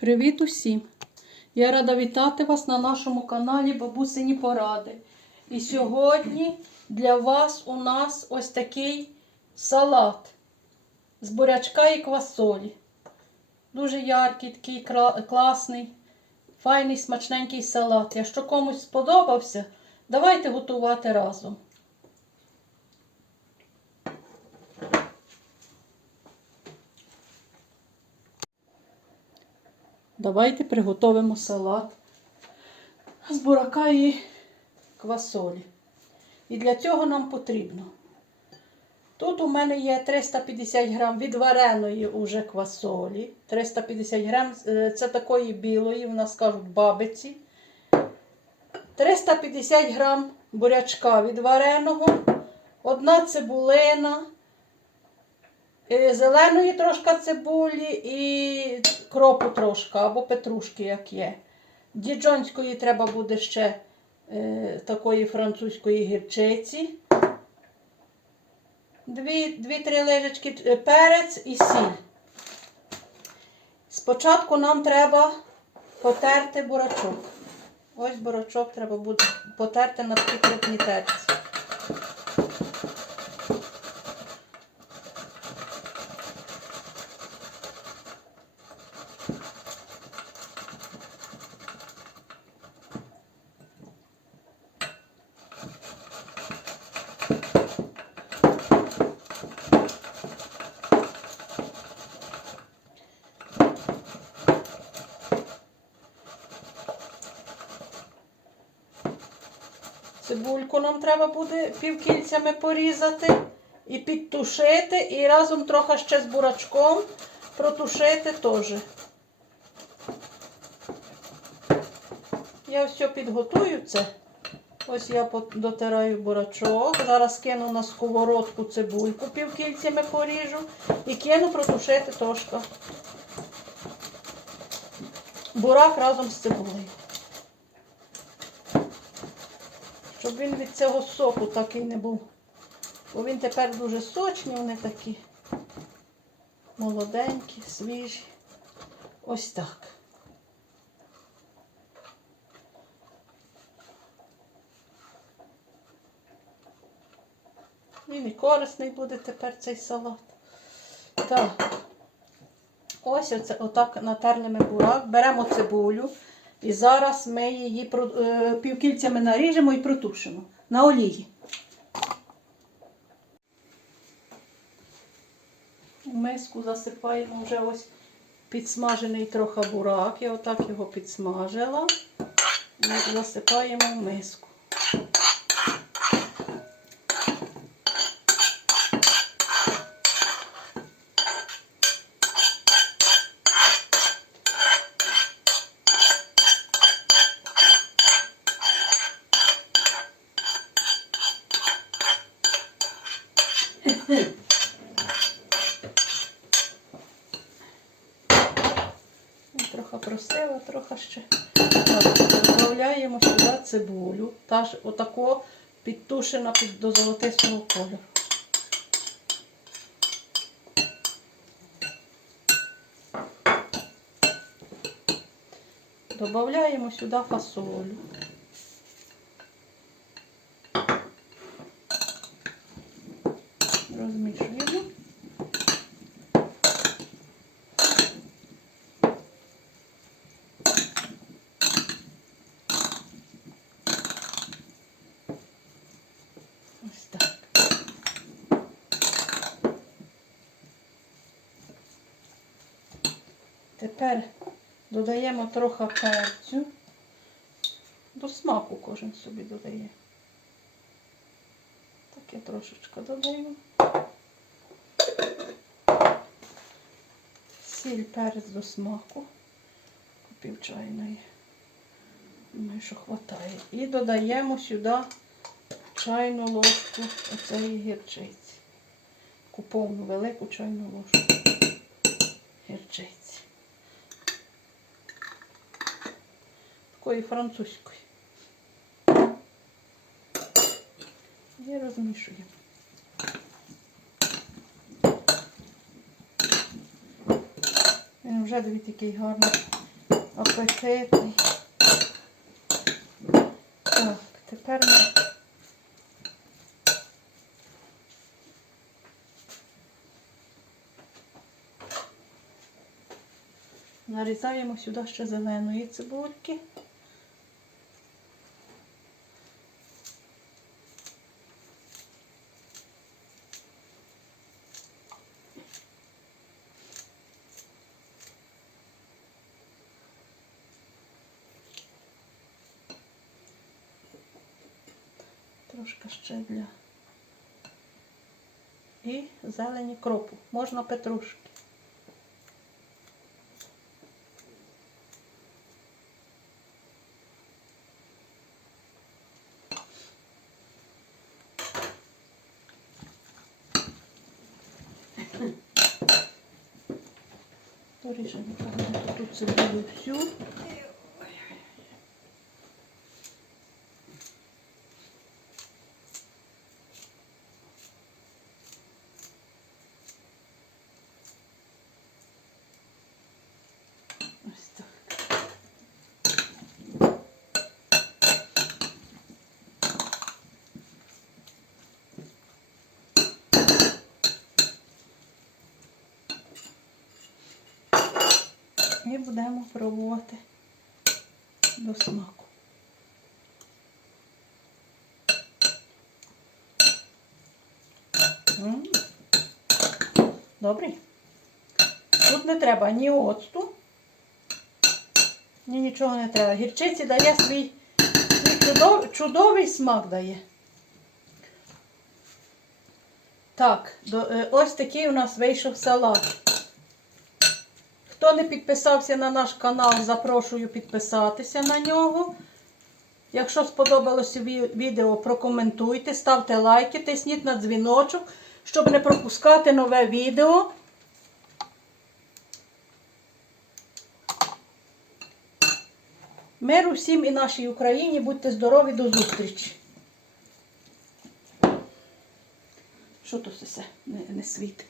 Привіт усім! Я рада вітати вас на нашому каналі Бабусині Поради. І сьогодні для вас у нас ось такий салат з бурячка і квасолі. Дуже яркий, такий класний, файний, смачненький салат. Якщо комусь сподобався, давайте готувати разом. Давайте приготовимо салат з бурака і квасолі. І для цього нам потрібно. Тут у мене є 350 грам відвареної уже квасолі. 350 грам е, це такої білої, в нас кажуть бабиці. 350 грам бурячка відвареного, одна цибулина, зеленої трошка цибулі і кропу трошка або петрушки, як є. Діджонської треба буде ще е, такої французької гірчиці. Дві-три лежечки е, перець і сіль. Спочатку нам треба потерти бурачок. Ось бурачок треба буде потерти на такі крупні терці. Цибульку нам треба буде півкільцями порізати і підтушити, і разом трохи ще з бурачком протушити теж. Я все підготую це. Ось я дотираю бурачок. Зараз кину на сковородку цибульку півкільцями поріжу і кину протушити трошки. Бурак разом з цибулею. Щоб він від цього соку такий не був. Бо він тепер дуже сочний, вони такі молоденькі, свіжі. Ось так. Він і корисний буде тепер цей салат. Так. Ось оце, отак натерли бурак. Беремо цибулю. І зараз ми її е, півкільцями наріжемо і протушимо на олії. У миску засипаємо вже ось підсмажений трохи бурак. Я отак його підсмажила. І засипаємо в миску. Трохи просила, трохи ще. Додаємо сюди цибулю. Та ж отако підтушена під, до золотистого кольору. Додаємо сюди фасолю. Розмішуємо. Ось так. Тепер додаємо трохи перцю. До смаку кожен собі додає. Таке трошечки додаємо. Сіль перець до смаку. Пів чайної. Думаю, що вистачає. І додаємо сюди чайну ложку оцеї гірчиці. Куповну велику чайну ложку гірчиці. Такої французької. І розмішуємо. Вже дивіться, який гарний апетитний. Так, тепер ми нарізаємо сюди ще зеленої цибульки. Трошки ще для. І зелені кропу. Можна петрушки. Гарно тут цибулю всю. Ось так. І пробувати до смаку. Добрий. Тут не треба ні оцту, ні нічого не треба. Гірчиці дає свій, свій чудов, чудовий смак дає. Так, е, ось такий у нас вийшов салат. Хто не підписався на наш канал, запрошую підписатися на нього. Якщо сподобалося відео, прокоментуйте, ставте лайки, тисніть на дзвіночок, щоб не пропускати нове відео. Миру всім і нашій Україні. Будьте здорові, до зустрічі. Що тут все не, не світить?